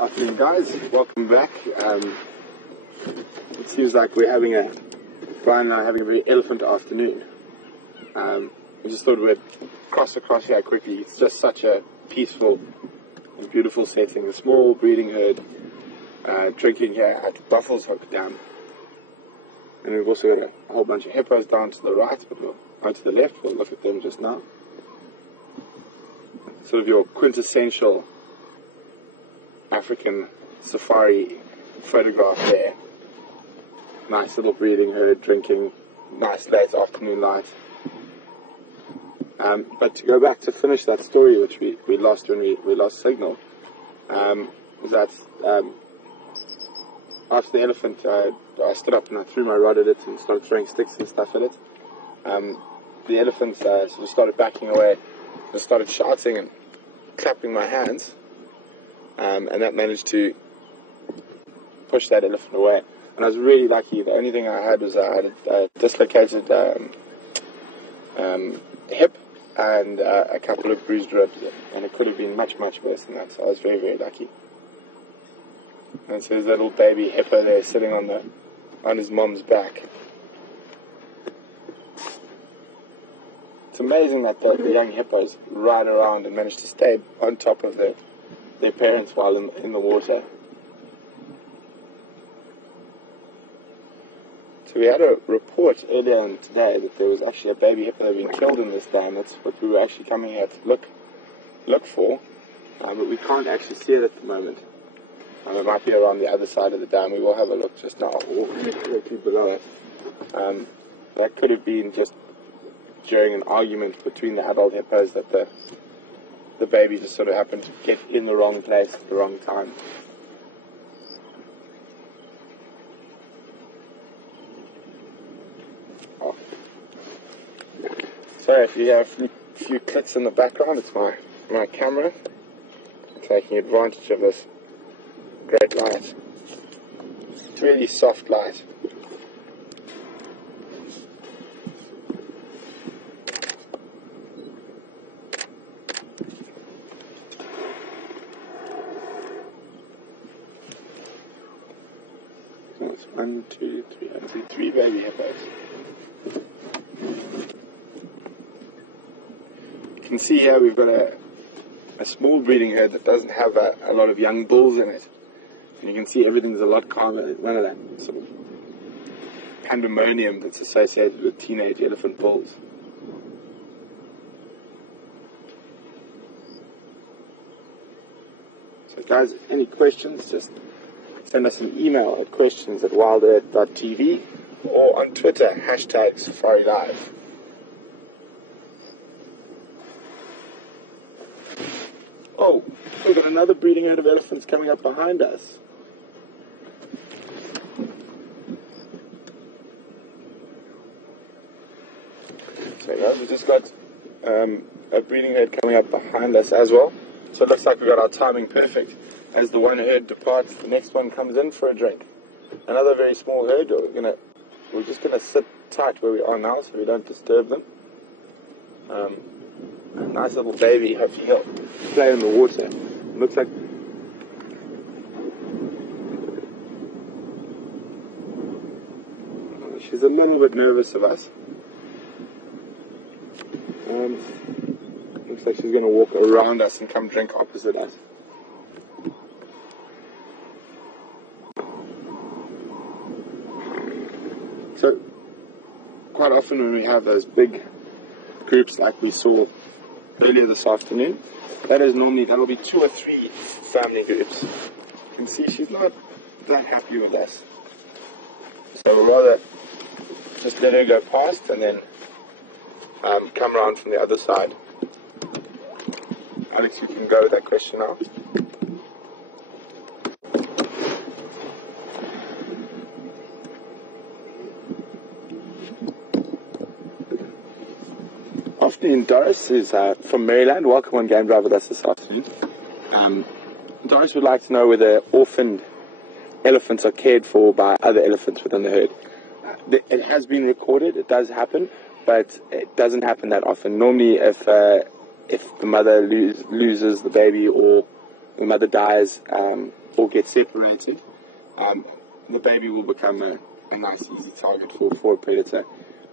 Afternoon, guys. Welcome back. It seems like we're Brian and I are having a very elephant afternoon. We just thought we'd cross across here quickly. It's just such a peaceful and beautiful setting. A small breeding herd drinking here at Buffalo's Hook Dam. And we've also got a whole bunch of hippos down to the right, but we'll go to the left. We'll look at them just now. Sort of your quintessential African safari photograph there. Nice little breeding herd drinking, nice late afternoon light. But to go back to finish that story which we lost when we lost signal, was that after the elephant, I stood up and I threw my rod at it and started throwing sticks and stuff at it. The elephant sort of started backing away, just started shouting and clapping my hands. And that managed to push that elephant away. And I was really lucky. The only thing I had was I had a dislocated hip and a couple of bruised ribs. And it could have been much, much worse than that. So I was very, very lucky. And so there's that little baby hippo there sitting on his mom's back. It's amazing that the young hippos ride around and manage to stay on top of their parents while in the water. So we had a report earlier on today that there was actually a baby hippo that had been killed in this dam. That's what we were actually coming here to look for, but we can't actually see it at the moment. It might be around the other side of the dam. We will have a look just now, or directly below it. That could have been just during an argument between the adult hippos that the baby just sort of happened to get in the wrong place at the wrong time. Oh. So if you have a few clicks in the background, it's my camera taking advantage of this great light. It's really soft light. That's 1, 2, 3. I see 3 baby hippos. You can see here we've got a small breeding herd that doesn't have a lot of young bulls in it. And you can see everything's a lot calmer. None of that sort of pandemonium that's associated with teenage elephant bulls. So guys, any questions, just send us an email at questions@wildearth.tv or on Twitter, #SafariLive. Oh, we've got another breeding herd of elephants coming up behind us. So yeah, we've just got a breeding herd coming up behind us as well. So it looks like we've got our timing perfect. As the one herd departs, the next one comes in for a drink. Another very small herd. We're just gonna sit tight where we are now so we don't disturb them. A nice little baby. Hopefully he'll play in the water. Looks like she's a little bit nervous of us. Looks like she's gonna walk around us and come drink opposite us. So, quite often when we have those big groups like we saw earlier this afternoon, that'll be 2 or 3 family groups. You can see she's not that happy with us. So we'll rather just let her go past and then come around from the other side. Alex, you can go with that question now. Afternoon, Doris is from Maryland. Welcome on Game Drive with us this afternoon. Doris would like to know whether orphaned elephants are cared for by other elephants within the herd. It has been recorded, it does happen, but it doesn't happen that often. Normally if the mother loses the baby or the mother dies, or get separated, the baby will become a nice, easy target for a predator.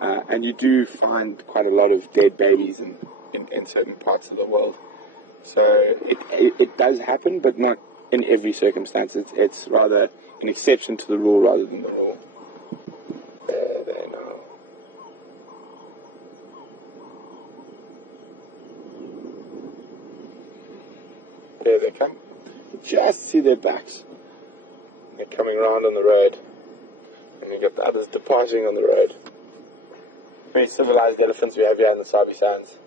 And you do find quite a lot of dead babies in certain parts of the world. So it does happen, but not in every circumstance. It's rather an exception to the rule rather than the rule. There now. There they come. Just see their backs. They're coming round on the road. And you got the others departing on the road. Very civilized elephants we have here in the Sabi Sands.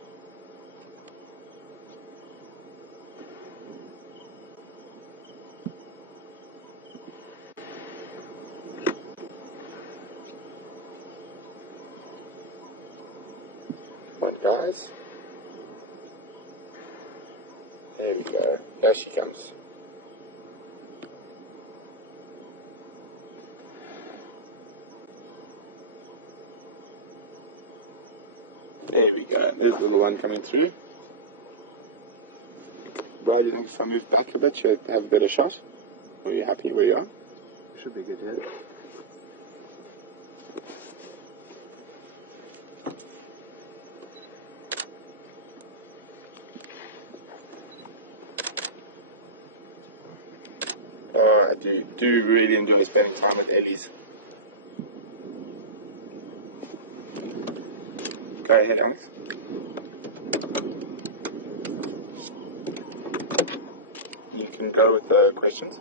Come on, guys. There we go. Here she comes. There we go. There's the little one coming through. Brad, you think if I move back a bit, you'll have a better shot? Are you happy where you are? Should be good, yeah. Oh, I do really enjoy spending time with ellies. Go ahead, Alex. You can go with the questions.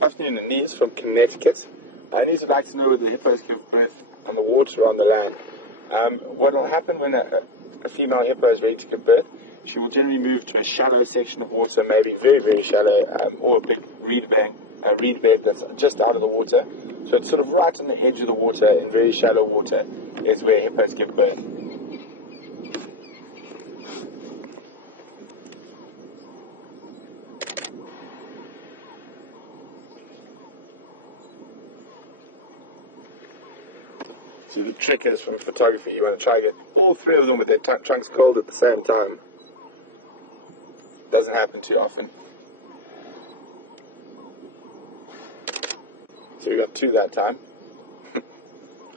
Afternoon, Anise from Connecticut. Anise would like to know whether the hippos give birth on the water or on the land. What will happen when a female hippo is ready to give birth? She will generally move to a shallow section of water, maybe very, very shallow, or a big reed bed that's just out of the water. So it's sort of right on the edge of the water, in very shallow water, is where hippos give birth. So the trick is, from photography, you want to try to get all three of them with their trunks cold at the same time. Doesn't happen too often. So we got two that time.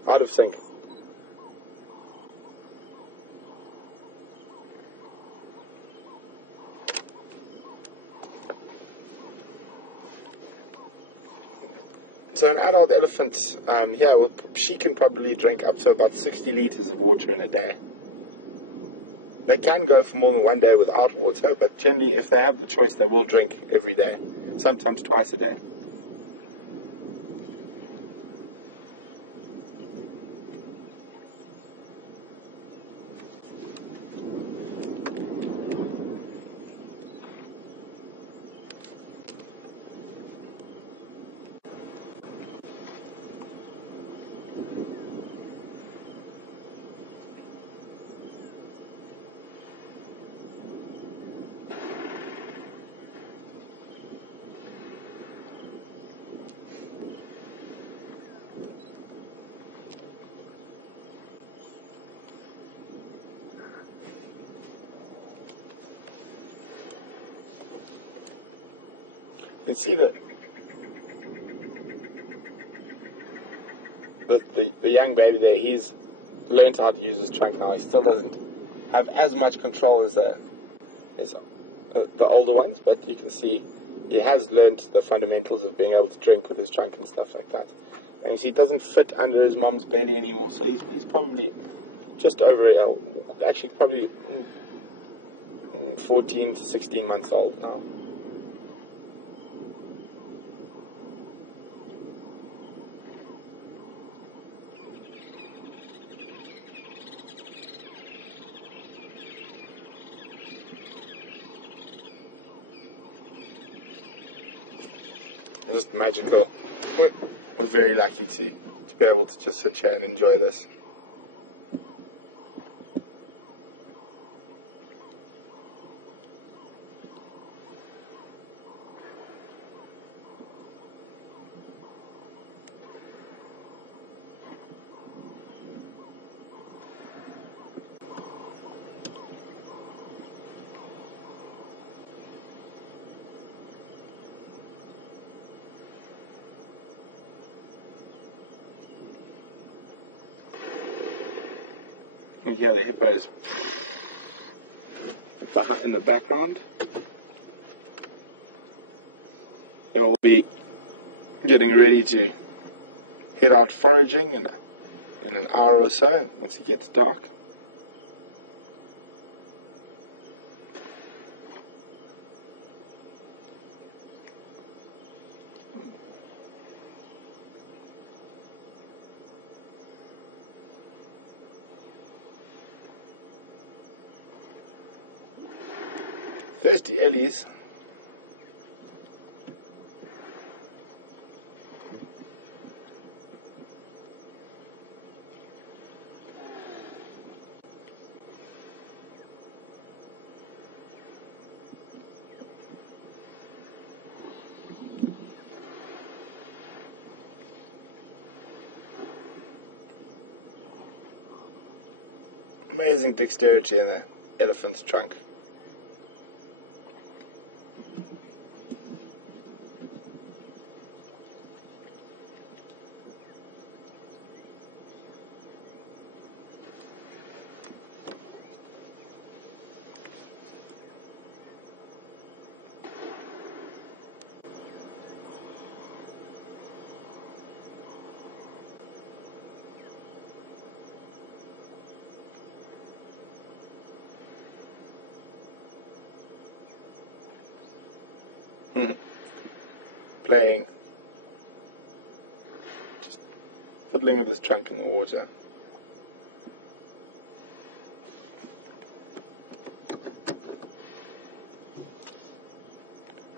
Out of sync. So an adult elephant, she can probably drink up to about 60 liters of water in a day. They can go for more than one day without water, but generally, if they have the choice, they will drink every day, sometimes twice a day. You can see that the young baby there, he's learned how to use his trunk now. He still doesn't have as much control as the older ones, but you can see he has learned the fundamentals of being able to drink with his trunk and stuff like that. And you see, he doesn't fit under his mom's belly anymore, so he's probably just over, actually probably 14 to 16 months old now. Just magical. We're very lucky to be able to just sit here and enjoy this. You hear the hippos in the background. They will be getting ready to head out foraging in an hour or so once it gets dark. Thirsty ellies. Amazing dexterity in the elephant's trunk. Playing, just fiddling with his trunk in the water.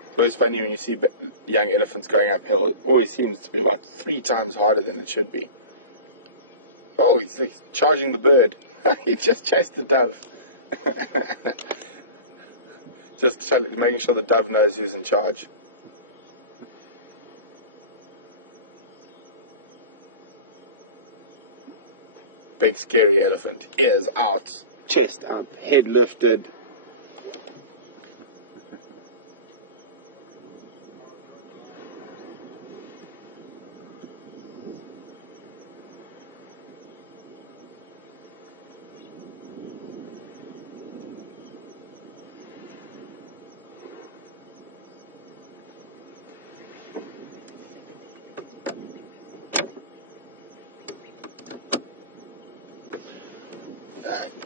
It's always funny when you see young elephants going uphill. It always seems to be about 3 times harder than it should be. Oh, he's like charging the bird. He just chased the dove. Just making sure the dove knows who's in charge. Big scary elephant, ears out, chest up, head lifted.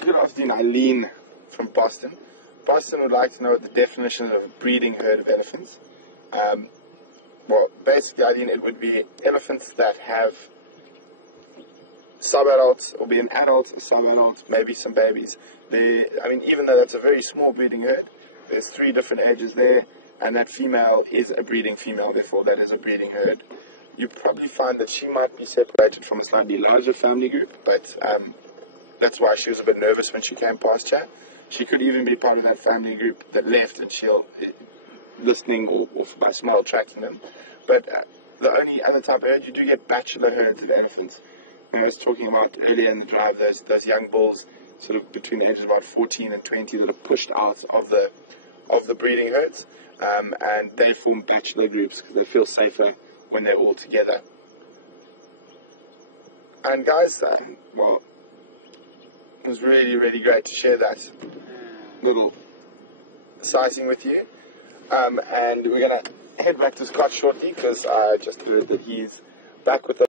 Good afternoon, Eileen from Boston. Boston would like to know what the definition of a breeding herd of elephants. Well, basically, Eileen, it would be elephants that have sub-adults, or be an adult, a sub-adult, maybe some babies. Even though that's a very small breeding herd, there's 3 different ages there, and that female is a breeding female, therefore that is a breeding herd. You probably find that she might be separated from a slightly larger family group, but that's why she was a bit nervous when she came past here. She could even be part of that family group that left, and she'll listening or by smell tracking them. But the only other type of herd, you do get bachelor herds of elephants. I was talking about earlier in the drive, those young bulls, sort of between the ages of about 14 and 20, that are pushed out of the breeding herds, and they form bachelor groups because they feel safer when they're all together. And guys, well, it was really, really great to share that little sighting with you. And we're going to head back to Scott shortly because I just heard that he's back with us.